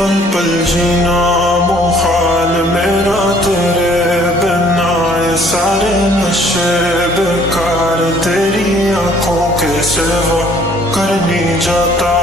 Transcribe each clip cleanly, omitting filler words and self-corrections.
पल पल जीना मुहाल मेरा तेरे बिना, ये सारे नशे बेकार तेरी आंखों के सिवा। करनी जाता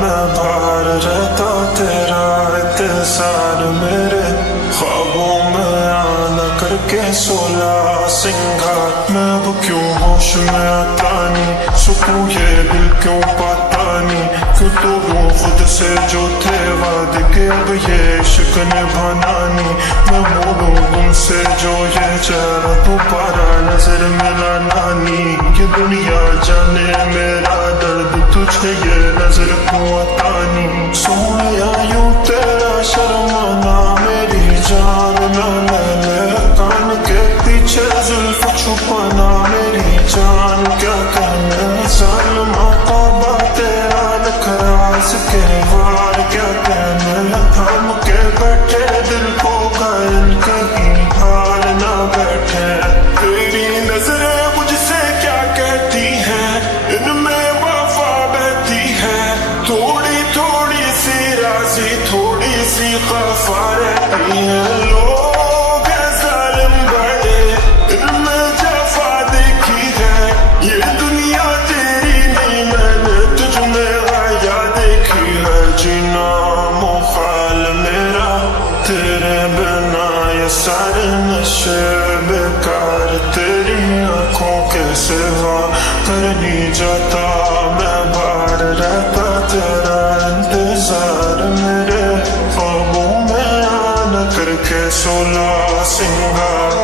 मैं बाहर रहता तेरा इंतजार, मेरे ख्वाबों में आना करके 16 सिंगार। मैं अब क्यों होश में आता नहीं, सुकून ये दिल क्यों पाता नहीं। क्यों तोड़ूं खुद से जो थे वादे के, अब ये इश्क निभाना नहीं। मैं मोड़ूं तुमसे जो ये चेहरा दोबारा नजर मिलाना नहीं। ये दुनिया जाने मेरा दर्द तुझे ये नजर क्यों आता नहीं। सोया यूं तेरा शर्माना मेरी जान ना ले, कान के पीछे जुल्फ छुपाना मेरी जान। क्या कहने जालिमा तौबा तेरा नखरास के वार, क्या कहने थाम के बैठे दिल को घायल कहीं हार ना बैठे। तेरी नजरें मुझसे क्या कहती हैं, इनमें वफा बहती है। थोड़ी थोड़ी सी राज़ी थोड़ी सी खफा रहती है। लोग हैं जालिम बड़े, इनमें जफा देखी है। ये दुनिया तेरी नहीं मैंने तुझ में आया देखी है। जीना मुहाल मेरा तेरे बिना, ये सारे नशे बेकार तेरी आंखों के सिवा। करनी जाता मैं बाहर रहता तेरा इंतजार, मेरे ख्वाबों में आना करके 16 सिंगार।